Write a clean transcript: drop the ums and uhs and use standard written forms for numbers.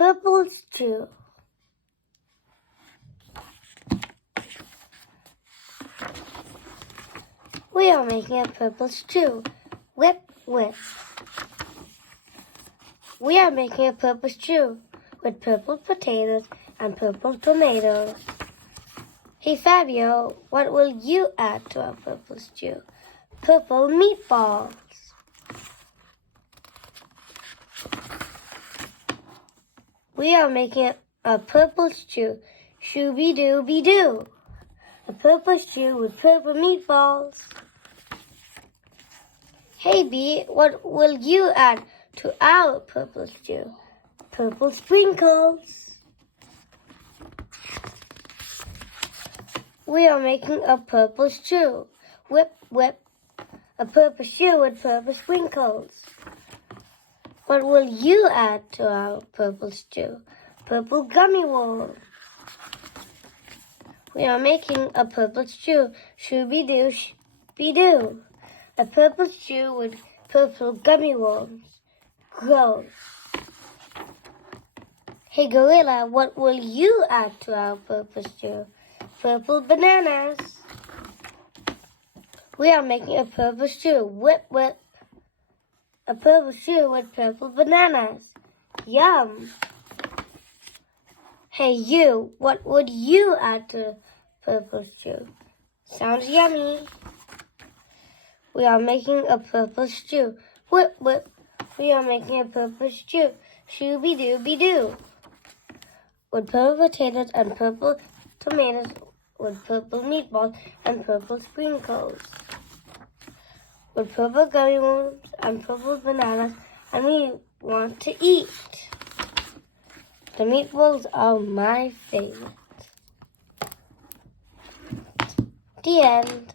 purple stew. We are making a purple stew. Whip, whip. We are making a purple stew with purple potatoes and purple tomatoes. Hey Fabio, what will you add to our purple stew? Purple meatballs. We are making a purple stew. Shooby-dooby-doo. A purple stew with purple meatballs. Hey B, what will you add to our purple stew? Purple sprinkles. We are making a purple stew. Whip, whip. A purple stew with purple sprinkles. What will you add to our purple stew? Purple gummy worms. We are making a purple stew. Shooby-doo-be-doo. A purple stew with purple gummy worms. Gross. Hey Gorilla, what will you add to our purple stew? Purple bananas. We are making a purple stew. Whip, whip. A purple stew with purple bananas. Yum. Hey you, what would you add to purple stew? Sounds yummy. We are making a purple stew. Whip, whip. We are making a purple stew. Shooby-dooby-doo. With purple potatoes and purple tomatoes, with purple meatballs and purple sprinkles. With purple gummy worms and purple bananas, and we want to eat. The meatballs are my favorite. The end.